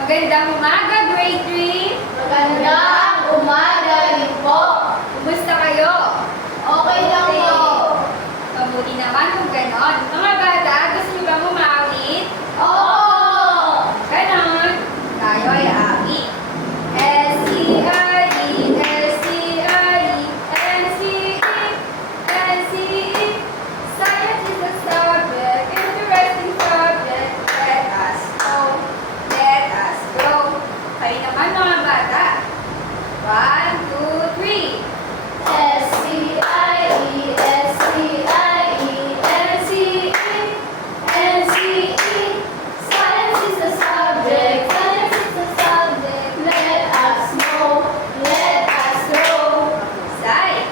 Magandang umaga, grade 3! Magandang umaga rin po. Kumusta kayo? Okay lang po. Mabuti naman kung ganon. Mga bata, gusto niyo bang umawit? Oo! Ganon. Tayo ay awit. S-C-I-E, S-C-I-E, N-C-E, N-C-E. Science is a subject, interesting subject. Let us go. Let us go. Kayo naman mga bata. 1, 2, 3. S-C-I-E, S-C-I-E, N-C-E, N-C-E. Science is a subject, science is a subject. Let us know, let us grow. Say,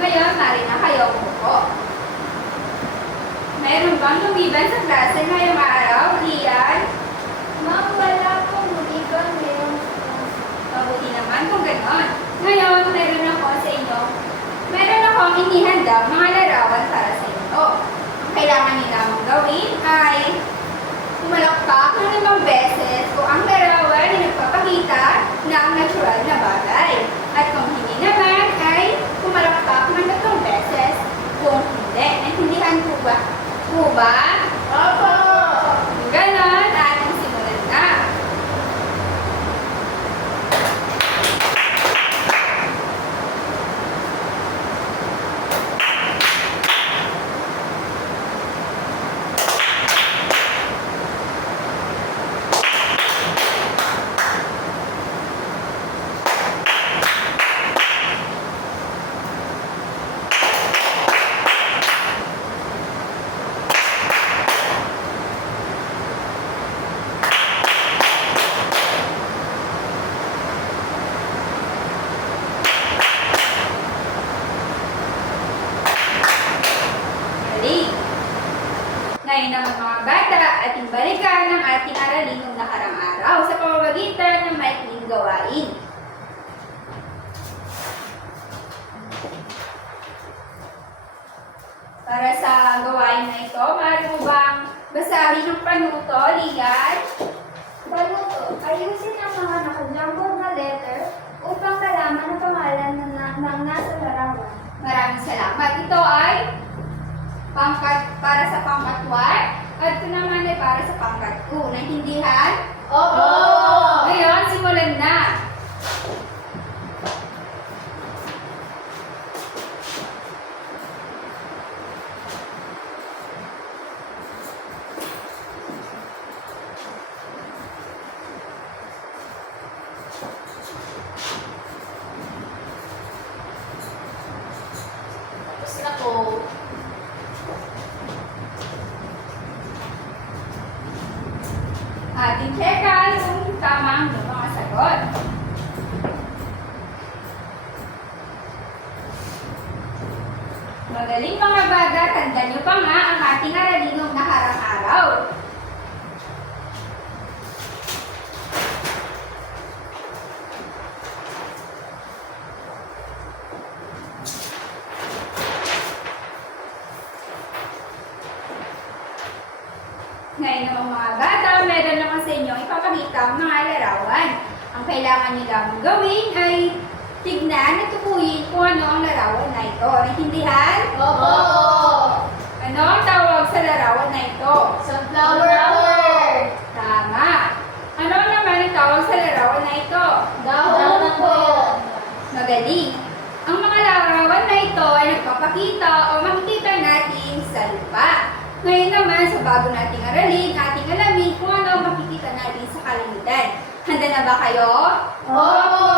ngayon, mari na kayo umupo. Meron bang lumiban sa klase ngayong araw, Lian? Ma'am, wala pong lumiban ngayon. Mabuti naman kung ganon. Ngayon, meron akong inihandang mga larawan para sa inyo. Ang kailangan nyo lamang gawin ay pumalakpak ng 5 beses kung ang larawan ay nagpapakita ng natural na bagay. At kung hindi naman ay pumalakpak ng 3 beses kung hindi. Naintindihan po ba? Opo! Ganon, ating simulan na. Ngayon naman mga bata, ating balikan ang ating aralin ng nakarang araw sa pamamagitan ng maikling gawain. Para sa gawain na ito, maaari mo bang basahin ng panuto, Lian? Panuto, ayusin ang mga nakajumbled na letter upang malaman ang pangalan ng nasa larawan. Maraming salamat. Ito ay para sa pangkat 1 at ito naman ay para sa pangkat 2. Naintindihan? Opo! Ngayon, simulan na. Tapos na po. Ating check-out kung tama ang mga sagot. Magaling mga bata, tanda nyo pa nga ang ating aralin ng nakarang araw. Ngayon naman mga bata, meron naman sa inyo ipapakita ang mga larawan. Ang kailangan nyo lamang gawin ay tignan at tukuyin kung ano ang larawan na ito. Naintindihan? Opo! Ano ang tawag sa larawan na ito? Sunflower bird! Tama. Ano naman ang tawag sa larawan na ito? Dahon po! Magaling. Ang mga larawan na ito ay nagpapakita o makikita natin sa lupa. Ngayon naman, sa bago nating aralin, ating alamin kung ano ang makikita natin sa kalangitan. Handa na ba kayo? Opo!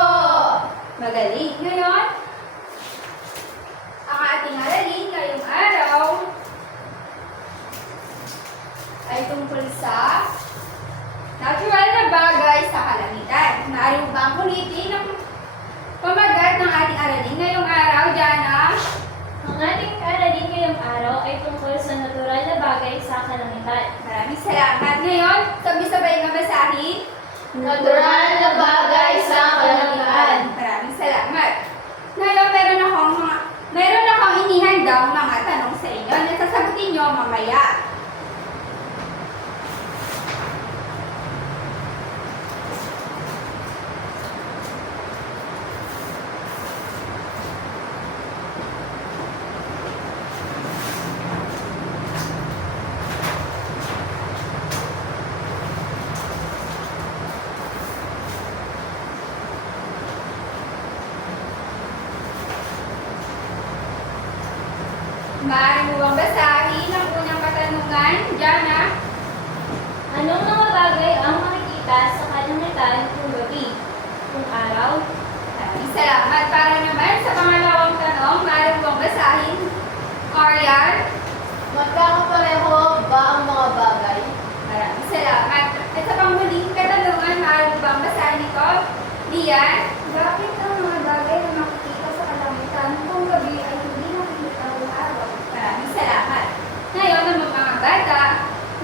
Magaling. Ngayon, ang ating aralin ngayong araw ay tungkol sa natural na bagay sa kalangitan. Maaari mo bang ulitin ang pamagat ng ating aralin ngayong araw, Jana? Ang ating aralin ngayong araw ay tungkol sa natural na bagay sa kalangitan. Maraming salamat. Ngayon, sabay-sabay nga basahin. Natural na bagay sa kalangitan. Maraming salamat. Ngayon, meron akong inihandang mga tanong sa inyo na sasagutin nyo mamaya. Maaari mo bang basahin ang unang katanungan, Jana? Anong mga bagay ang makikita sa kalangitan kung gabi? Kung araw? Maraming salamat. Para naman sa pangalawang tanong, maaari mo bang basahin, Aryan? Magkakapareho ba ang mga bagay? Maraming salamat. At sa panghuling katanungan, maaari mo bang basahin ito, Lian? Bakit ang mga bagay na makikita sa kalangitan kung gabi ay hindi nakikita ng araw? Maraming salamat. Ngayon naman mga bata,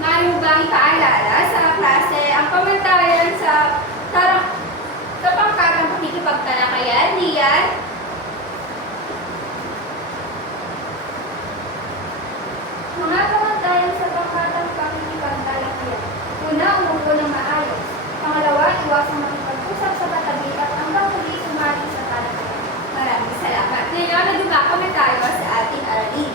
maaari mo bang ipaalala sa klase ang komentayan sa pangkatang pakikipagtalakayan, Lian? Mga kamantayan sa pangkatang pakikipagtalakayan. Una, umupo ng maayos. Pangalawa, iwasang makipag-usap sa katabi at hanggang huli sumali sa talakayan. Maraming salamat. Ngayon, nagdumako na tayo sa ating aralin.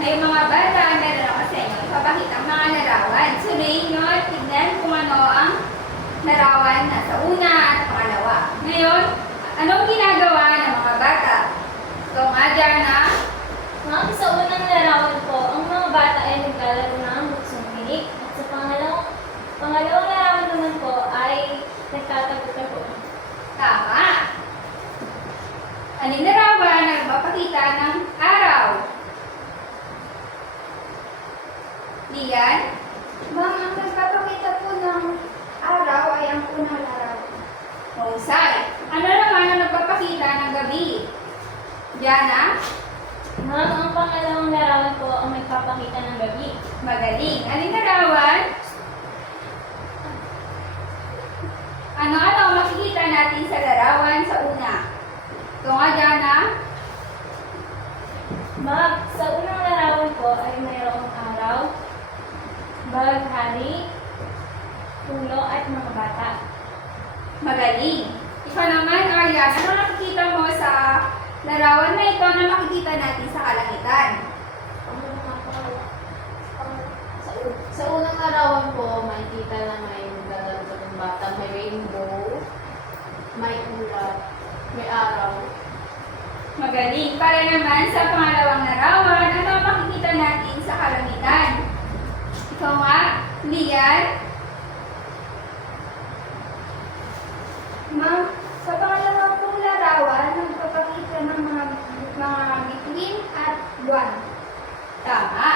Ngayon mga bata, meron ako sa inyo ipapakita ang mga larawan. Sumayin nyo at tignan kung ano ang larawan na sa una at pangalawa. Ngayon, anong ginagawa ng mga bata? Ito nga dyan na Ma'am, sa unang larawan po, ang mga bata ay naglalaro ng buksong pinik. At sa pangalawang larawan naman po ay nagtatago-tago. tama. Anong larawan na nagpapakita ng araw? Lian? Ma'am, ang nagpapakita po ng araw ay ang unang larawan. Husay. Ano naman ang nagpapakita ng gabi? Jana? Ma'am, ang pangalawang larawan po ang nagpapakita ng gabi. Magaling. Anong larawan? Ano-ano ang makikita natin sa larawan sa una? Ito nga, Jana. Ma'am, sa unang larawan po ay mayroong araw, baghari, puno at mga bata. Magaling. Ikaw naman, Aryan, ano nakikita mo sa larawan na ito na makikita natin sa kalangitan? Sa unang larawan po, makikita na may naglalaro sa ng bata. May rainbow, may ulap, may araw. Magaling. Para naman sa pangalawang larawan, ano ang makikita natin sa kalangitan? Ikaw nga, Lian. Ma'am, sa pangalawa pong larawan, nagpapakita ng mga bituin at buwan. Tama.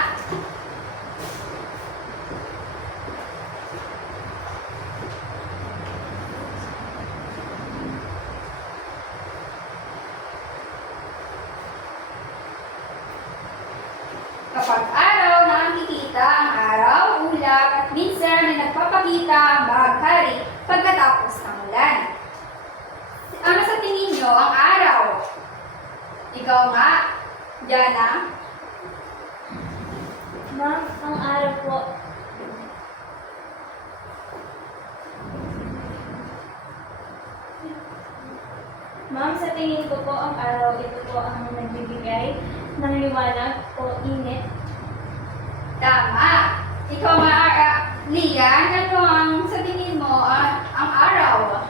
Kapag araw, nakikita ang araw, ulap, at minsan na nagpapakita ang bahaghari pagkatapos ng ulan. Ano sa tingin nyo ang araw? Ikaw nga, Jana. Ma'am, ang araw po Ma'am, sa tingin ko po ang araw, ito po ang nagbibigay ng liwanag o init. Tama. Ikaw nga, Lian, ano ang sa tingin mo ang araw?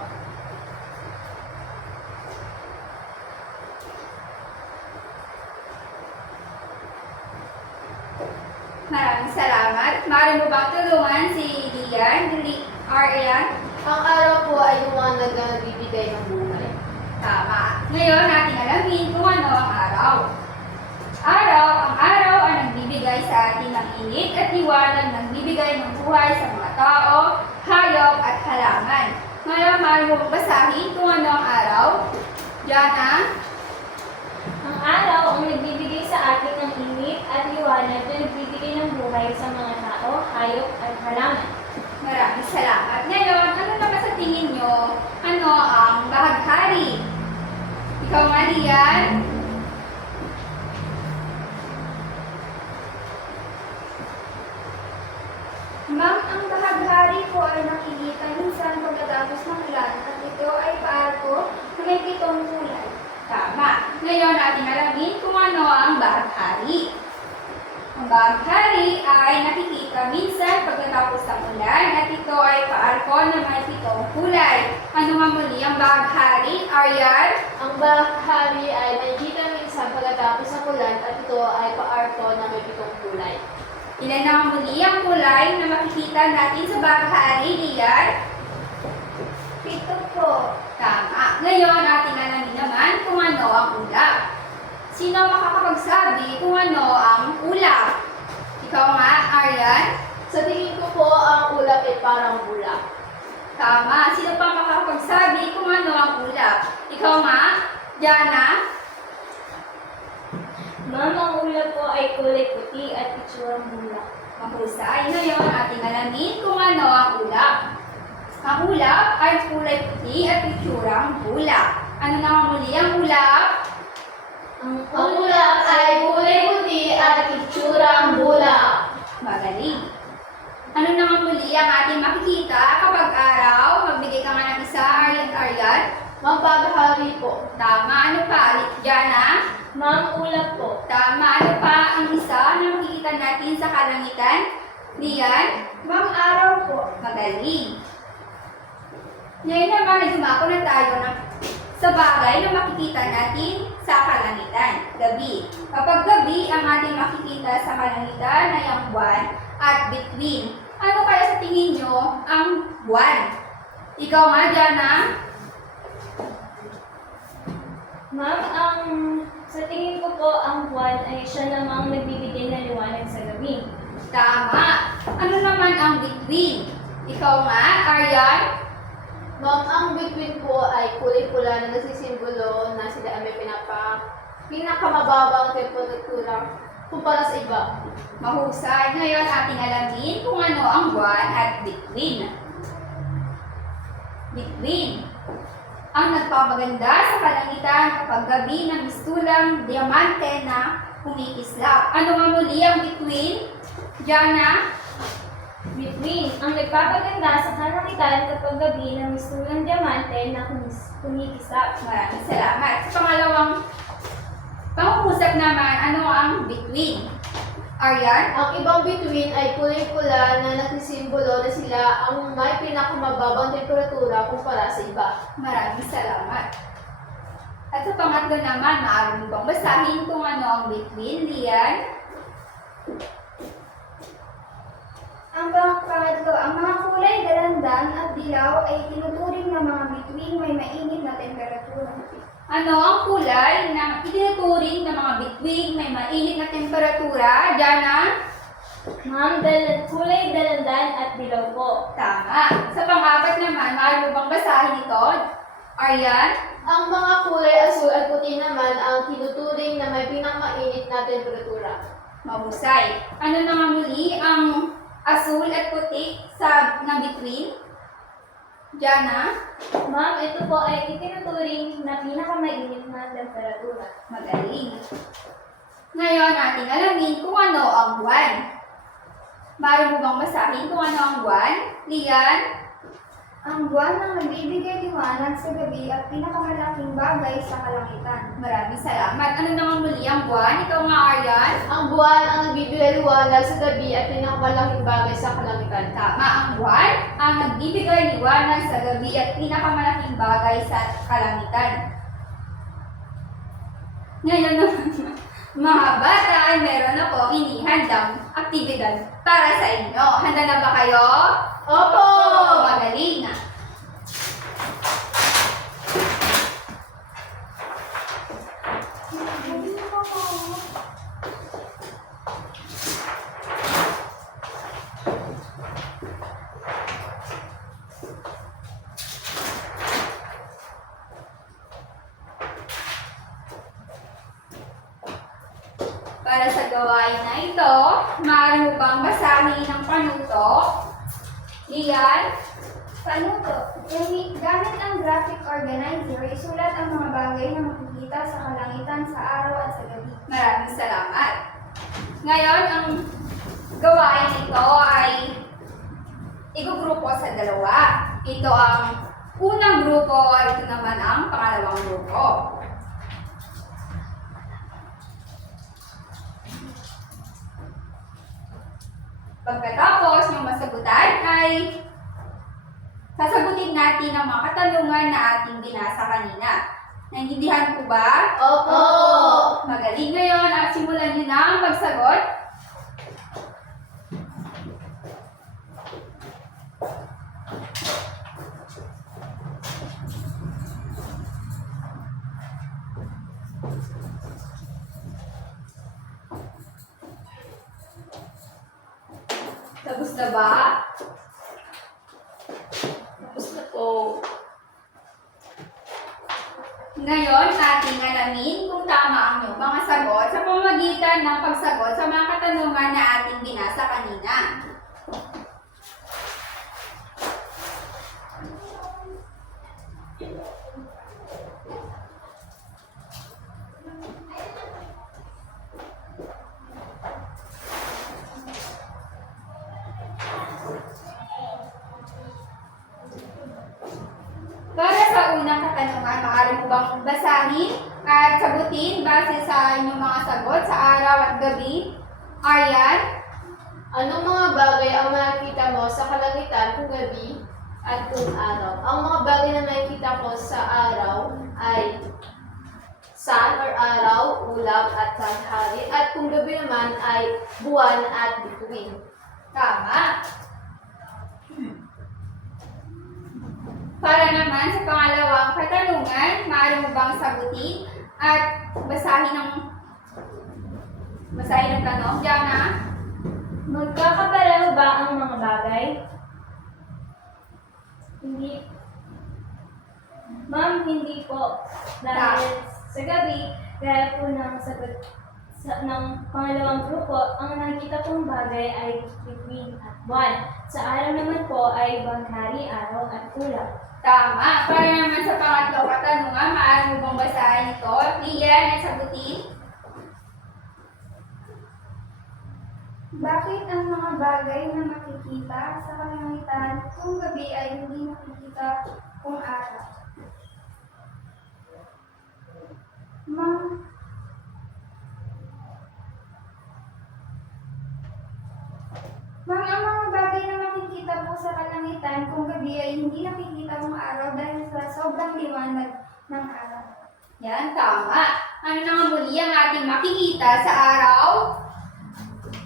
Maraming salamat. Maaari mo bang tulungan si Lian, Aryan? Ang araw po ay yung mga nagbibigay ng buhay. Tama. Ngayon, natin alamin kung ano ang araw. Ang araw ay nagbibigay sa atin ng init at liwanag, nagbibigay ng buhay sa mga tao, hayop at halaman. Ngayon, maaari mo basahin kung ano ang araw. Jana? Ang araw ang nagbibigay sa atin ng init at liwanag na nagbibigay ng buhay sa mga tao, hayop at halaman. Maraming salamat. Ngayon, ano naman sa tingin nyo, ano ang bahaghari? Ikaw nga, Lian? Ma'am, ang bahaghari po ay nakikita minsan pagkatapos ng ulan at ito ay paarko na may 7 kulay. Tama. Ngayon, natin alamin kung ano ang bahaghari. Ang baghari ay nakikita minsan pagkatapos ng ulan at ito ay paarko na may 7 kulay. Ano nga muli ang baghari, Aryan? Ang baghari ay nakikita minsan pagkatapos ng ulan at ito ay paarko na may 7 kulay. Ilan na nga muli ang kulay na makikita natin sa baghari, Rian? 7 po. Tama. Ngayon, ating alamin naman kung ano ang ulap. Sino makakapagsabi kung ano ang ulap? Ikaw nga, Aryan? Sa tingin ko po, ang ulap ay parang bulak. Tama. Sino pa makakapagsabi kung ano ang ulap? Ikaw nga, Jana? Ma'am, ang ulap po ay kulay puti at itsurang bulak. Mahusay. Ngayon, ating alamin kung ano ang ulap. Ang ulap ay kulay puti at itsurang bulak. Ano na nga muli ang ulap? Ang Ang ulap ay kulay puti at itsurang bulak. Magaling. Ano na nga muli ang ating makikita kapag araw? Magbigay ka nga ng isa, Aryan. Mabaghari po. Tama. Ano pa? Jana? Ma'am, ulap po. Tama. Ano pa ang isa na makikita natin sa kalangitan? Lian? Ma'am, araw po. Magaling. Ngayon naman, dumako na tayo sa bagay na makikita natin sa kalangitan. Gabi. Kapag gabi, ang ating makikita sa kalangitan ay ang buwan at bituin. Ano kaya sa tingin nyo ang buwan? Ikaw nga, Jana? Ma'am, sa tingin ko po, ang buwan ay siya namang nagbibigay ng liwanag sa gabi. Tama. Ano naman ang bituin? Ikaw nga, Aryan? Ma'am, ang between po ay kulay pula na nagsisimbolo na sila ay may pinakamababang temperatura kumpara sa iba. Mahusay. Ngayon, ating alamin kung ano ang buwan at bituin. Bituin. Ang nagpapaganda sa kalangitan kapag gabi na mistulang diamante na kumikislap. Ano nga muli ang bituin? Jana? Between, ang nagpapaganda sa kalangitan kapag gabi ng mistulang diamante na kumikisap. Maraming salamat. Sa pangalawang pangungusap naman, ano ang bituin? Aryan? Ang ibang between ay kulay pula na nagsisimbolo na sila ang may pinakamababang temperatura kumpara sa iba. Maraming salamat. At sa pangatlo naman, maaari mo bang basahin kung ano ang bituin, Lian? Ang pangatlo, ang mga kulay dalandan at dilaw ay tinuturing na mga bituing may mainit na temperatura. Ano ang kulay na itinuturing ng mga bituing may mainit na temperatura? Jana? Ma'am, kulay dalandan at dilaw po. Tama. Sa pang-apat naman, maaari mo bang basahin ito? Aryan? Ang mga kulay asul at puti naman ang tinuturing na may pinakamainit na temperatura. Mahusay. Ano na nga muli ang asul at puti na bituin? Jana? Ma'am, ito po ay itinuturing na pinakamainit na temperatura. Magaling. Ngayon, ating alamin kung ano ang buwan. Maaari mo bang basahin kung ano ang buwan? Lian? Ang buwan ang nagbibigay liwanag sa gabi at pinakamalaking bagay sa kalangitan. Maraming salamat. Ano naman muli ang buwan? Ikaw nga, Aryan? Ang buwan ang nagbibigay liwanag sa gabi at pinakamalaking bagay sa kalangitan. Tama, ang buwan ang nagbibigay liwanag sa gabi at pinakamalaking bagay sa kalangitan. Ngayon naman, mga bata, ay meron akong inihandang aktibidad para sa inyo. Handa na ba kayo? Opo! Magaling na. Para sa gawain na ito, maaari mo bang basahin ang panuto? Lian? Panuto. Gamit ang graphic organizer, isulat ang mga bagay na makikita sa kalangitan sa araw at sa gabi. Maraming salamat. Ngayon, ang gawain nito ay igugrupo sa dalawa. Ito ang unang grupo at ito naman ang pangalawang grupo. Pagkatapos ng masagutan ay sasagutin natin ang mga katanungan na ating binasa kanina. Naintindihan po ba? Opo! Magaling ngayon at simulan niyo na ang pagsagot. Tapos na ba? Tapos na po. Ngayon, ating alamin kung tama ang iyong mga sagot sa pamamagitan ng pagsagot sa mga katanungan na ating binasa kanina. Para sa unang katanungan, maaari mo bang basahin at sagutin base sa inyong mga sagot sa araw at gabi? Aryan, Anong mga bagay ang makikita mo sa kalangitan kung gabi at kung araw? Ang mga bagay na makikita ko sa araw ay sun or araw, ulap at tanghali. At kung gabi naman ay buwan at bituin. tama. Para naman sa pangalawang katanungan, maaari mo bang sagutin at basahin ang tanong? Diana? Magkakapareho ba ang mga bagay? Hindi. Ma'am, hindi po. Dahil sa gabi, gaya po ng sagot ng pangalawang grupo, ang nakikita pong bagay ay bituin at buwan. Sa araw naman po ay baghari, araw at ulap. Tama. Para naman sa pangatlong katanungan, maaari mo bang basahin ito? Lian at sagutin? Bakit ang mga bagay na makikita sa kalangitan kung gabi ay hindi makikita kung araw? Ma'am, ang mga bagay na makikita po sa kalangitan kung gabi ay hindi nakikita kung araw dahil sa sobrang liwanag ng araw. Yan, tama. Ano na nga muli ang ating makikita sa araw?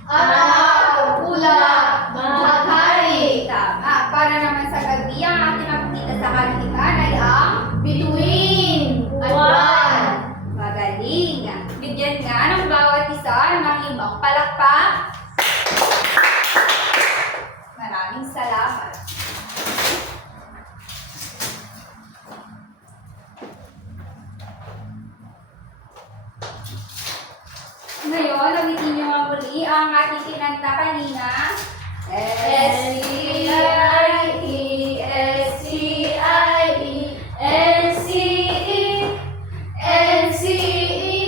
Araw, ulap, baghari. Tama. Para naman sa gabi, ang ating makikita sa kalangitan ay ang Bituin at buwan. magaling. Bigyan nga ng bawat isa ng 5 palakpak. Maraming salamat. Ngayon, awitin niyo nga muli ang ating kinanta kanina. S-C-I-E, S-C-I-E, N-C-E, N-C-E.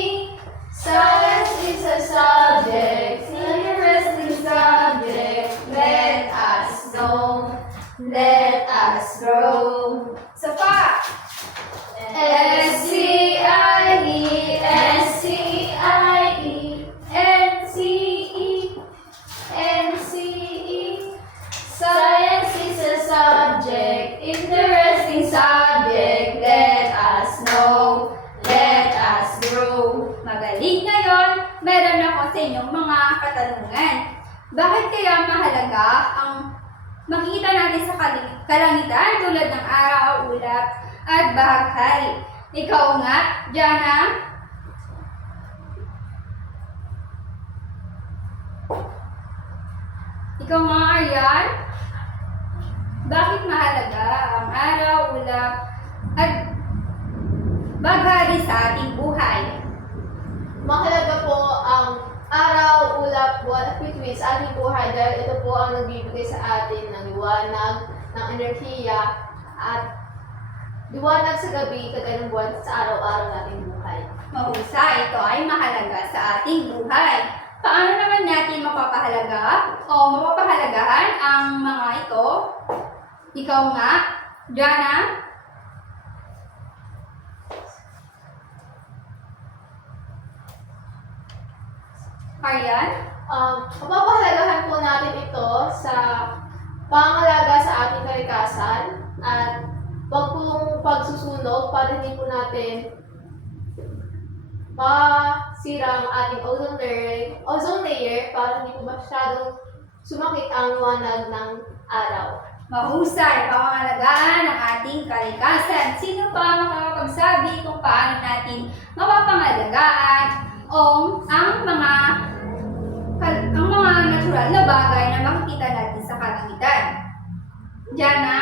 Science is a subject, interesting subject. Let us know, let us grow. So pa! S-C-I-E, S-C-I-E, N-C-E, N-C-E. Science is a subject, interesting subject. Let us know, let us grow. Magaling ngayon, meron ako sa inyong mga katanungan. Bakit kaya mahalaga ang makikita natin sa kalangitan tulad ng araw, ulap, at baghari? Ikaw nga, Jana? Ikaw nga, Aryan? Bakit mahalaga ang araw, ulap, at baghari sa ating buhay? Mahalaga po ang araw, ulap, buwan at bituin sa ating buhay dahil ito po ang nagbibigay sa atin ng liwanag, ng enerhiya at liwanag sa gabi kagaya ng buwan sa araw-araw nating buhay. Mahusay, ito ay mahalaga sa ating buhay. Paano naman natin mapapahalaga o mapapahalagahan ang mga ito? Ikaw nga, Jana? Aryan? Papahalagahan po natin ito sa pangalaga sa ating kalikasan at wag pong pagsusunog para hindi po natin masira ang ating ozone layer para hindi po masyadong sumakit ang liwanag ng araw. Mahusay pangangalagaan ng ating kalikasan. Sino pa makakapagsabi kung paano natin mapapangalagaan ang mga natural na bagay na makikita natin sa kalangitan? Jana?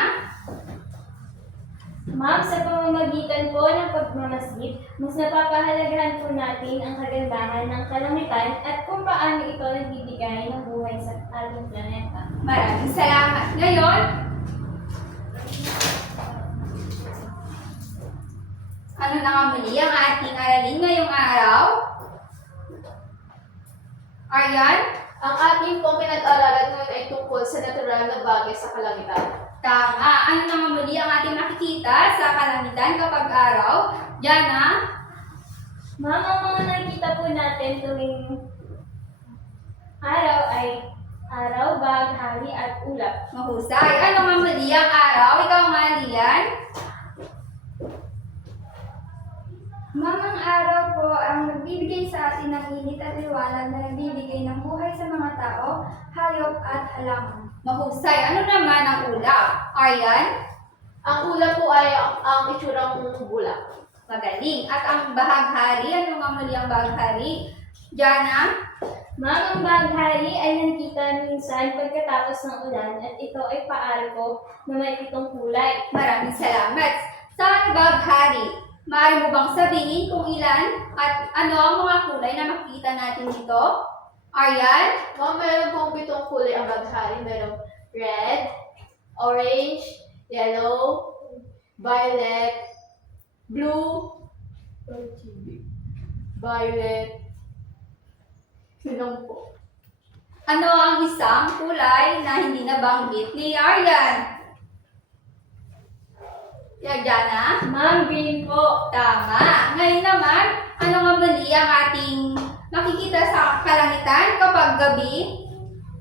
Ma'am, sa pamamagitan po ng pagmamasid, mas napapahalagahan po natin ang kagandahan ng kalangitan at kung paano ito nagbibigay ng buhay sa ating planeta. Maraming salamat. Ngayon, ano na nga muli ang ating aralin ngayong araw? Aryan? Ang ating pong pinag-aralan ngayon ay tungkol sa natural na bagay sa kalangitan. Tama. Ano na nga muli ang ating makikita sa kalangitan kapag araw? Jana? Ma'am, ang mga nakikita po natin tuwing araw ay araw, baghari at ulap. Mahusay. Ano nga muli ang araw? Ikaw nga, Lian? Ma'am, ang araw po ang nagbibigay sa atin ng init at liwanag na nagbibigay ng buhay sa mga tao, hayop at halaman. Mahusay. Ano naman ang ulap? Aryan? Ang ulap po ay ang itsurang bulak. Magaling. At ang bahaghari? Ano nga muli ang bahaghari? Jana? Ma'am, ang baghari ay nakikita minsan pagkatapos ng ulan at ito ay paarko na may pitong kulay. Maraming salamat. Sa baghari, maaari mo bang sabihin kung ilan at ano ang mga kulay na makikita natin dito? Aryan? Ma'am, meron pong 7 kulay ang baghari. Merong red, orange, yellow, violet, blue, violet, yun lang po. Ano ang isang kulay na hindi nabanggit ni Aryan? Jana? Ma'am, green po. Tama. Ngayon naman, ano nga mali ang ating makikita sa kalangitan kapag gabi?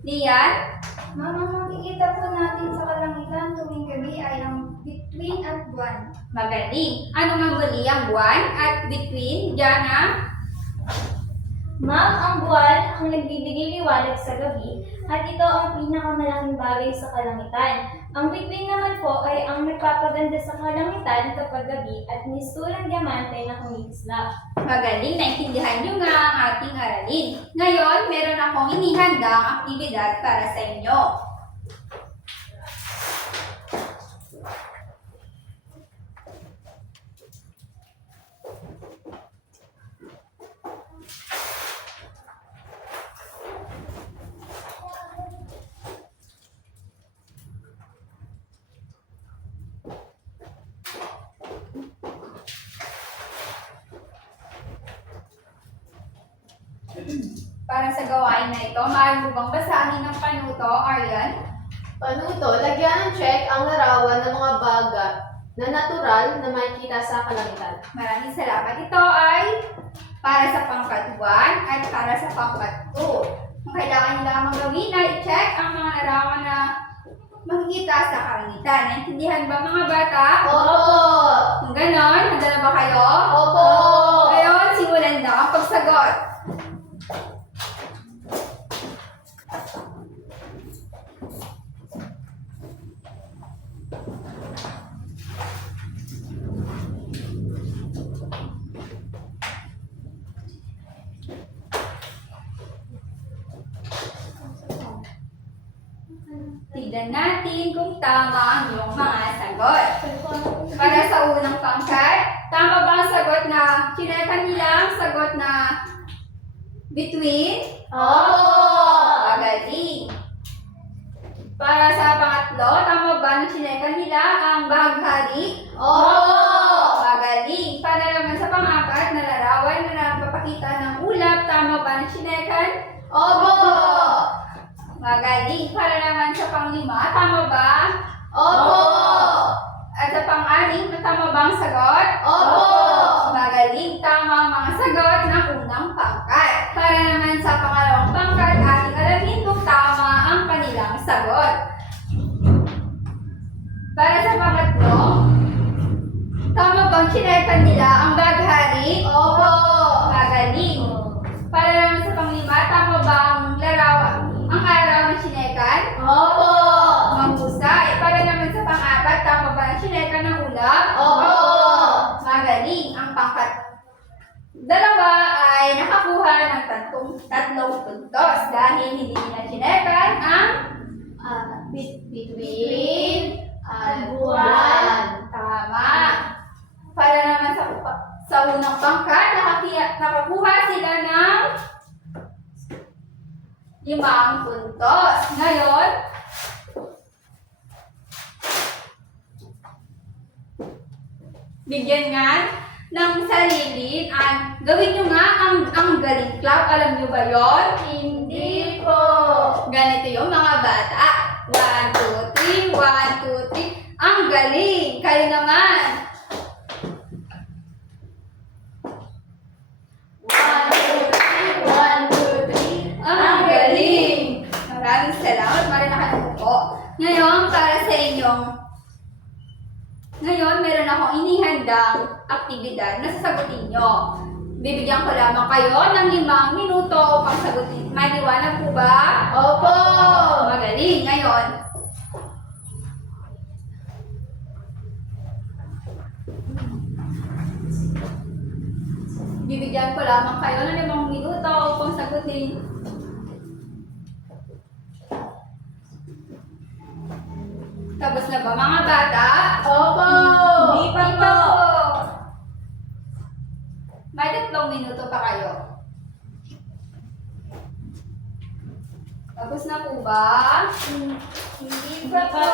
Lian? Ma'am, ang makikita po natin sa kalangitan tuwing gabi ay ang bituin at buwan. Magaling. Ano nga mali ang buwan at between? Jana? Ma'am, ang buwan ang nagbibigay liwanag sa gabi at ito ang pinakamalaking bagay sa kalangitan. Ang bituin naman po ay ang nagpapaganda sa kalangitan kapag gabi at misturang diamante na kumikislap. Magaling. Naintindihan nyo nga ang ating aralin. Ngayon, meron akong inihandang aktibidad para sa inyo. Para sa gawain na ito, maaari mo bang basahin ng panuto, Aryan? Panuto, lagyan ng check ang larawan ng mga bagay na natural na makikita sa kalangitan. Maraming salamat. Ito ay para sa pangkat 1 at para sa pangkat 2. Ang kailangan nyo lamang gawin ay i-check ang mga larawan na makikita sa kalangitan. Naintindihan ba mga bata? Opo! Kung ganon, handa na ba kayo? Opo! Ngayon, simulan na ang pagsagot. Tignan natin kung tama ang iyong mga sagot. Para sa unang pangkat, tama ba ang sagot na chinekan nila ang sagot na between? Opo! Magaling. Para sa pangatlo, tama ba na chinekan nila ang bahaghari? Opo! Magaling. Para naman sa pang-apat na larawan na nagpapakita ng ulap, tama ba na chinekan? Opo! Magaling. Para naman sa pang-5, tama ba? Opo! At sa pang-6, tama ba ang sagot? Opo! Magaling. Tama ang mga sagot ng unang pangkat. Para naman sa pangalawang pangkat, ating bang chinekan nila ang baghari? Opo. Magaling. Para naman sa panglima, tama ba ang araw na chinekan? Opo. Mahusay. Para naman sa pang-apat, tama ba ang chinekan ng ulam? Opo. Magaling. Ang dalawa ay nakakuha ng tatlong puntos dahil hindi nila chinekan ang Between at buwan. tama. Para naman sa unang pangkat, nakakuha sila ng 5 puntos. Ngayon, bigyan nga ng sarili at gawin nyo nga ang galing club. Alam nyo ba yon? Hindi po. Ganito yung mga bata. 1, 2, 3, 1, 2, 3. Ang galing! Kayo naman! 1, 2, 3, 1, 2, 3. Ang galing! Maraming salamat. Marina ka po. Ngayon, para sa inyong Ngayon, meron akong inihandang aktibidad na sasagutin nyo. Bibigyan ko lamang kayo ng 5 minuto upang sagutin. Maliwanag po ba? Opo. Magaling. Ngayon, bibigyan ko lamang kayo ng 5 minuto upang sagutin. Tapos na ba mga bata? Opo. Hindi pa po. May 3 minuto pa kayo. Tapos na po ba? Hindi pa po.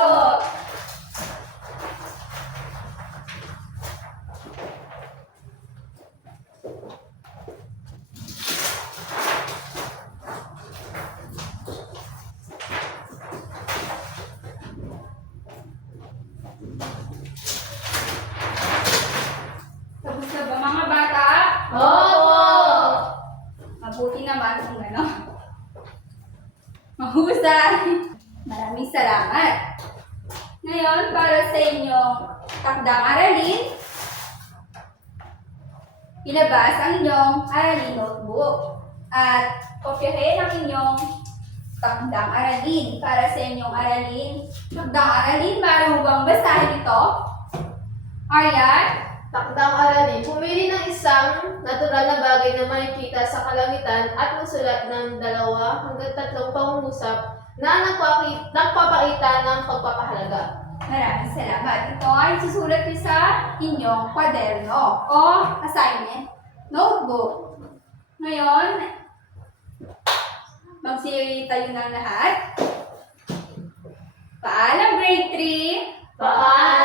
Tapos na ba mga bata? Opo. Mabuti naman kung gano'n. Mahusay! Maraming salamat! Ngayon, para sa inyong takdang aralin, ilabas ang inyong aralin notebook at kopyahin ang inyong takdang aralin. Para sa inyong takdang aralin, maaari mo bang basahin ito? Aryan? Takdang aralin. Pumili ng isang natural na bagay na makikita sa kalangitan at magsulat ng 2 hanggang 3 pangungusap na nagpapakita ng pagpapahalaga. Maraming salamat. Ito ay susulat ko sa inyong kwaderno o assignment notebook. Ngayon, magsiri tayo ng lahat. Paalam grade 3. Paalam.